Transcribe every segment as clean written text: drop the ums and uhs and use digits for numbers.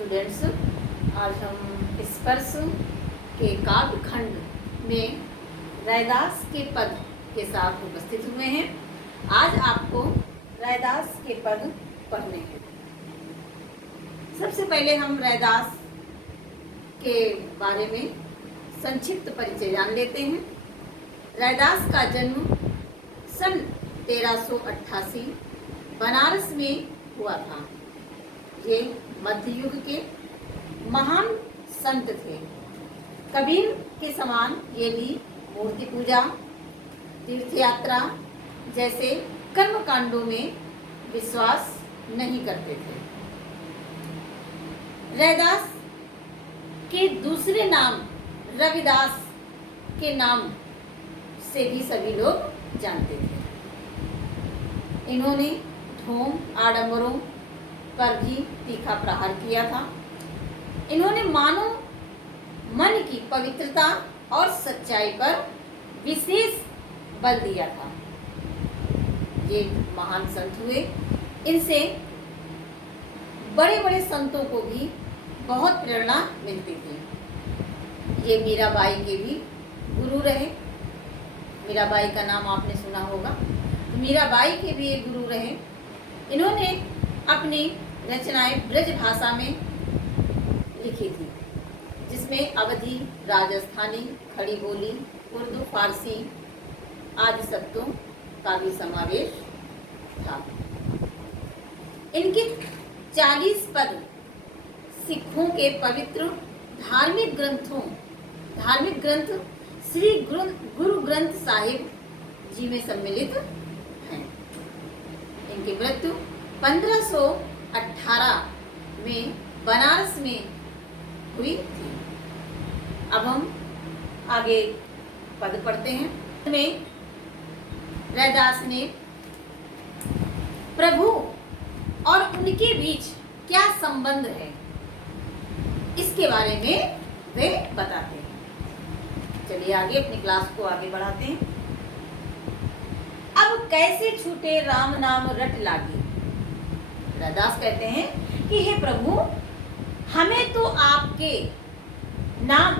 Students, आज हम स्पर्श के काव्य खंड में रैदास के पद के साथ उपस्थित हुए हैं। आज आपको रैदास के पद पढ़ने हैं। सबसे पहले हम रैदास के बारे में संक्षिप्त परिचय जान लेते हैं। रैदास का जन्म सन 1388 बनारस में हुआ था। ये मध्य युग के महान संत थे। कबीर के समान ये भी मूर्ति पूजा, तीर्थ यात्रा जैसे कर्म कांडों में विश्वास नहीं करते थे। रैदास के दूसरे नाम रविदास के नाम से भी सभी लोग जानते थे। इन्होंने ढोंग आडंबरों पर भी तीखा प्रहार किया था। इन्होंने मानव मन की पवित्रता और सच्चाई पर विशेष बल दिया था। ये महान संत हुए। इनसे बड़े बड़े संतों को भी बहुत प्रेरणा मिलती थी। ये मीराबाई के भी गुरु रहे। मीराबाई का नाम आपने सुना होगा। मीराबाई के भी एक गुरु रहे। इन्होंने अपनी रचनाएं ब्रज भाषा में लिखी थी, जिसमें अवधी, राजस्थानी, खड़ी बोली, उर्दू, फारसी आदि शब्दों का भी समावेश था। इनके 40 पद सिखों के पवित्र धार्मिक ग्रंथ श्री गुरु ग्रंथ साहिब जी में सम्मिलित हैं। इनकी मृत्यु 1518 में बनारस में हुई थी। अब हम आगे पद पढ़ते हैं। में रैदास ने प्रभु और उनके बीच क्या संबंध है, इसके बारे में वे बताते हैं। चलिए आगे अपनी क्लास को आगे बढ़ाते हैं। अब कैसे छूटे राम नाम रट लागे। रैदास कहते हैं कि हे प्रभु, हमें तो आपके नाम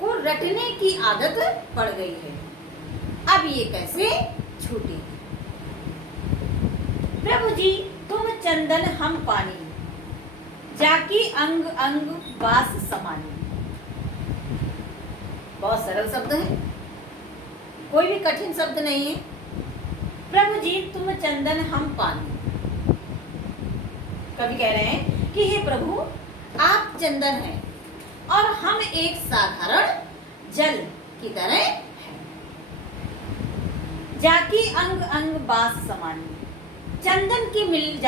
को रटने की आदत पड़ गई है। अब ये कैसे छूटेगी। प्रभु जी तुम चंदन हम पानी, जाकी अंग अंग बास समानी। बहुत सरल शब्द है, कोई भी कठिन शब्द नहीं है। प्रभु जी तुम चंदन हम पानी। कवि कह रहे हैं कि हे प्रभु, आप चंदन हैं और हम एक साधारण जल की तरह हैं। जाकी अंग अंग बास समानी। चंदन के मिल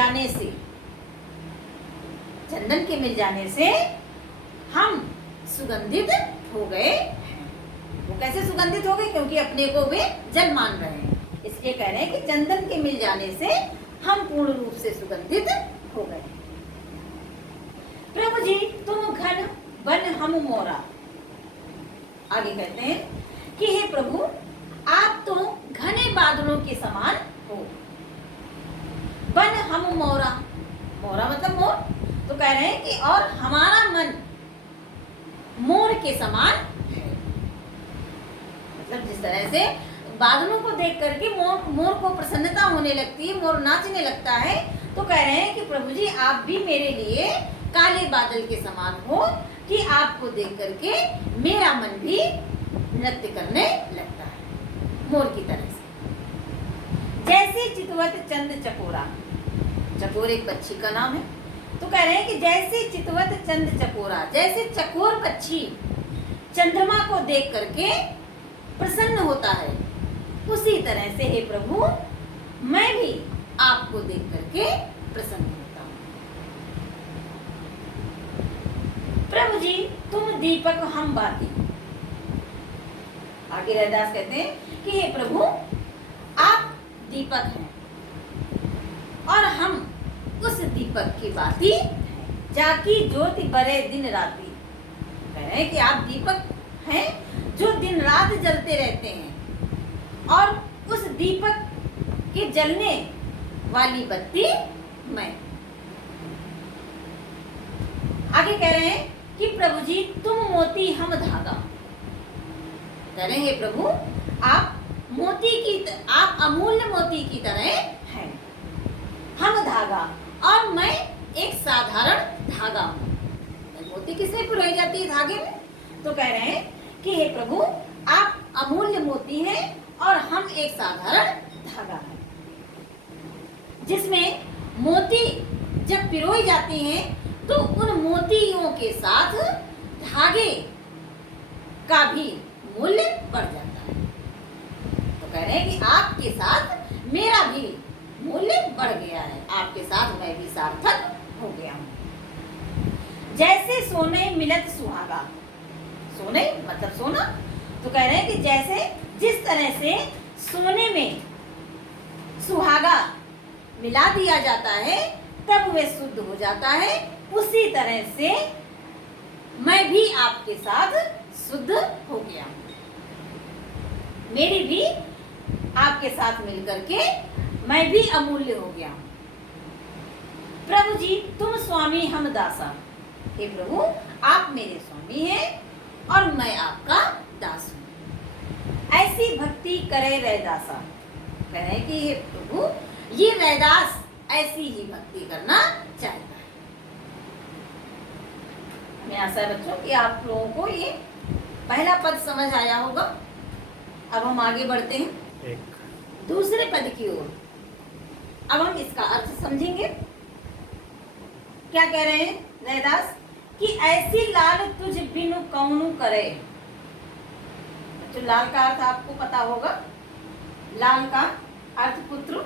जाने से हम सुगंधित हो गए हैं। वो कैसे सुगंधित हो गए? क्योंकि अपने को वे जल मान रहे हैं। इसलिए कह रहे हैं कि चंदन के मिल जाने से हम पूर्ण रूप से सुगंधित हो गए। प्रभु जी तुम घन वन हम मोरा। आगे कहते हैं कि हे प्रभु, आप तो घने बादलों के समान हो। वन हम मोरा, मोरा मतलब मोर। तो कह रहे हैं कि और हमारा मन मोर के समान है। मतलब जिस तरह से बादलों को देख करके मोर को प्रसन्नता होने लगती है, मोर नाचने लगता है, तो कह रहे हैं कि प्रभु जी आप भी मेरे लिए काले बादल के समान हो कि आपको देख करके मेरा मन भी नृत्य करने लगता है मोर की तरह से। जैसे चितवत चंद चकोरा। चकोर एक पक्षी का नाम है। तो कह रहे हैं कि जैसे चितवत चंद चकोरा, जैसे चकोर पक्षी चंद्रमा को देख करके प्रसन्न होता है, उसी तरह से हे प्रभु मैं भी आपको देख करके प्रसन्न होता हूँ। प्रभु जी तुम दीपक हम बाती। आगे रैदास कहते हैं कि हे प्रभु, आप दीपक हैं और हम उस दीपक की बाती, जाकी ज्योति बरे दिन राती। कह रहे हैं कि आप दीपक हैं जो दिन रात जलते रहते हैं और उस दीपक के जलने वाली बत्ती मैं। आगे कह रहे हैं कि प्रभु जी तुम मोती हम धागा। कह रहे हैं प्रभु आप आप अमूल्य मोती की तरह हैं, हम धागा और मैं एक साधारण धागा हूँ। मोती किसमें पिरोई जाती है? धागे में। तो कह रहे हैं कि हे प्रभु आप अमूल्य मोती हैं और हम एक साधारण धागा है, जिसमें मोती जब पिरोई जाती हैं तो उन मोतियों के साथ धागे का भी मूल्य बढ़ जाता है। तो कह रहे हैं कि आपके साथ मेरा भी मूल्य बढ़ गया है, आपके साथ मैं भी सार्थक हो गया हूँ। जैसे सोने मिलत सुहागा, सोने मतलब सोना। तो कह रहे हैं कि जैसे जिस तरह से सोने में सुहागा मिला दिया जाता है तब वह शुद्ध हो जाता है, उसी तरह से मैं भी आपके साथ शुद्ध हो गया हूँ। मेरी भी आपके साथ मिलकर के मैं भी अमूल्य हो गया हूँ। प्रभु जी तुम स्वामी हम दासा। हे प्रभु आप मेरे स्वामी हैं और मैं आपका दास हूँ। ऐसी भक्ति करे रैदासा। कह रहे हैं कि हे प्रभु ये रैदास ऐसी ही भक्ति करना चाहता है। हमें आशा है बच्चों कि आप लोगों को ये पहला पद समझ आया होगा। अब हम आगे बढ़ते हैं दूसरे पद की ओर। अब हम इसका अर्थ समझेंगे। क्या कह रहे हैं रैदास कि ऐसी लाल तुझ बिनु कौनु करे। तो लाल का अर्थ आपको पता होगा, लाल का अर्थ पुत्र,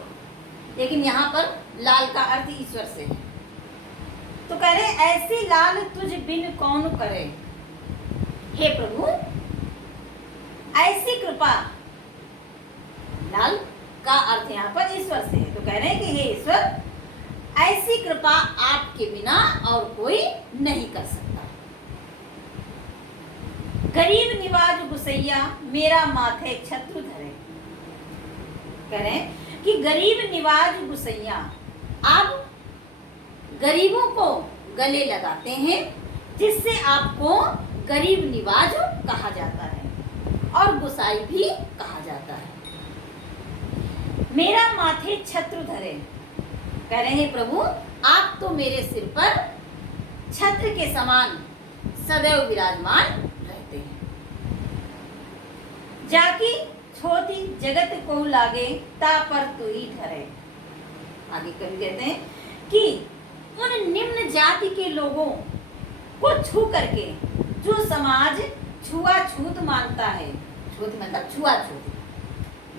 लेकिन यहाँ पर लाल का अर्थ ईश्वर से है। तो कह रहे ऐसी लाल तुझ बिन कौन करे। हे प्रभु ऐसी कृपा, लाल का अर्थ यहाँ पर ईश्वर से है। तो कह रहे हैं कि हे ईश्वर ऐसी कृपा आपके बिना और कोई नहीं कर सकता। गरीब निवाज गुसैया मेरा माथे छत्र धरे। कह रहे हैं कि गरीब निवाज गुसैया, आप गरीबों को गले लगाते हैं, जिससे आपको गरीब निवाज कहा जाता है और गुसाई भी कहा जाता है। मेरा माथे छत्र धरे। कह रहे हैं प्रभु आप तो मेरे सिर पर छत्र के समान सदैव विराजमान रहते हैं। जाकी छोटी जगत को लागे ता पर तू ही ठहरे। आगे कवि कहते हैं कि उन निम्न जाति के लोगों को छू करके जो समाज छुआछूत मानता है, छूत मतलब छुआछूत,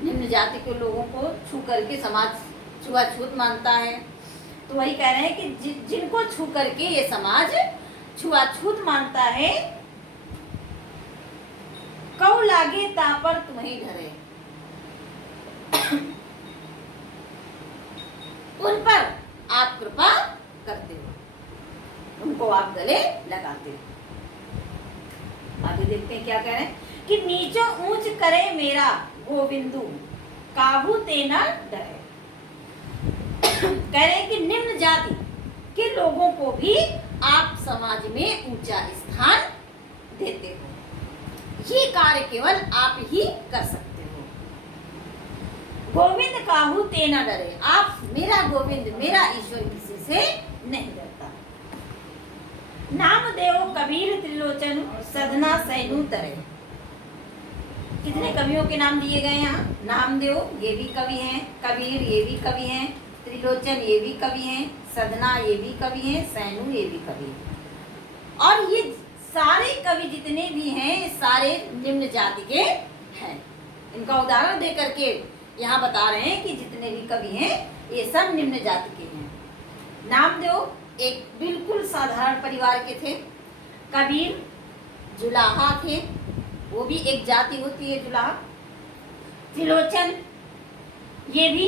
निम्न जाति के लोगों को छू करके समाज छुआछूत मानता है। तो वही कह रहे हैं कि जिनको छू करके ये समाज छुआछूत मानता है, कौ लागे ता पर तुम्हें डरे। उन पर आप कृपा करते हो, उनको आप गले लगाते हो। आगे देखते हैं क्या कह रहे हैं कि नीचो ऊंच करे मेरा गोविंदु काबू तेना डरे। कह रहे हैं कि निम्न जाति के लोगों को भी आप समाज में ऊंचा स्थान देते हो। ये कार्य केवल आप ही कर सकते हो। गोविंद काहू तेना डरे। आप मेरा गोविंद, मेरा ईश्वर किसी से नहीं डरता। नामदेव कबीर त्रिलोचन सदना सैनु तरे। कितने कवियों के नाम दिए गए यहाँ? नामदेव ये भी कवि हैं, कबीर ये भी कवि हैं, त्रिलोचन ये भी कवि हैं, सदना ये भी कवि हैं, सैनु ये भी कवि हैं। और ये सारे कवि जितने भी हैं सारे निम्न जाति के हैं। इनका उदाहरण दे करके यहाँ बता रहे हैं कि जितने भी कवि हैं ये सब निम्न जाति के हैं। नामदेव एक बिल्कुल साधारण परिवार के थे। कबीर जुलाहा थे, वो भी एक जाति होती है जुलाहा। त्रिलोचन ये भी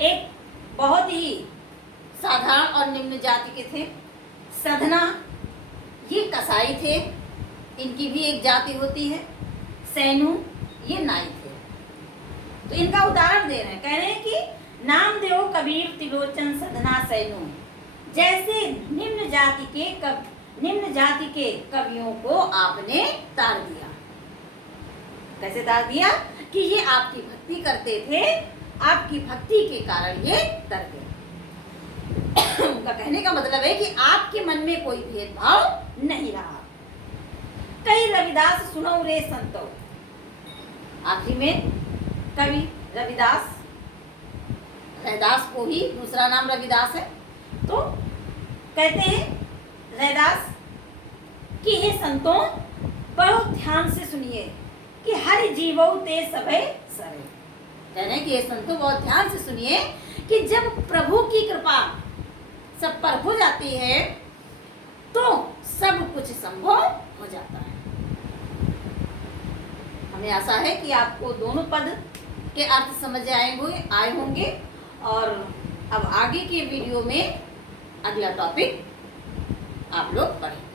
एक बहुत ही साधारण और निम्न जाति के थे। सधना ये कसाई थे, इनकी भी एक जाति होती है। सैनु ये नाई थे। तो इनका उदाहरण दे रहे हैं, कह रहे हैं कि नामदेव कबीर त्रिलोचन सधना सैनु जैसे निम्न जाति निम्न जाति के कवियों को आपने तार दिया। कैसे तार दिया? कि ये आपकी भक्ति करते थे, आपकी भक्ति के कारण ये तर गए। उनका कहने का मतलब है कि आपके मन में कोई भेदभाव नहीं रहा। कई रविदास सुनो रे संतो, आखिरी में कवि रविदास, रैदास को ही दूसरा नाम रविदास है, तो कहते हैं रैदास कि हे संतों बहुत ध्यान से सुनिए कि हरि जीवो ते सबे सरे। कह रहे हैं कि हे संतों बहुत ध्यान से सुनिए कि जब प्रभु की कृपा सब पर हो जाती है तो सब कुछ संभव हो जाता है। हमें आशा है कि आपको दोनों पद के अर्थ समझ आए होंगे और अब आगे के वीडियो में अगला टॉपिक आप लोग पढ़ें।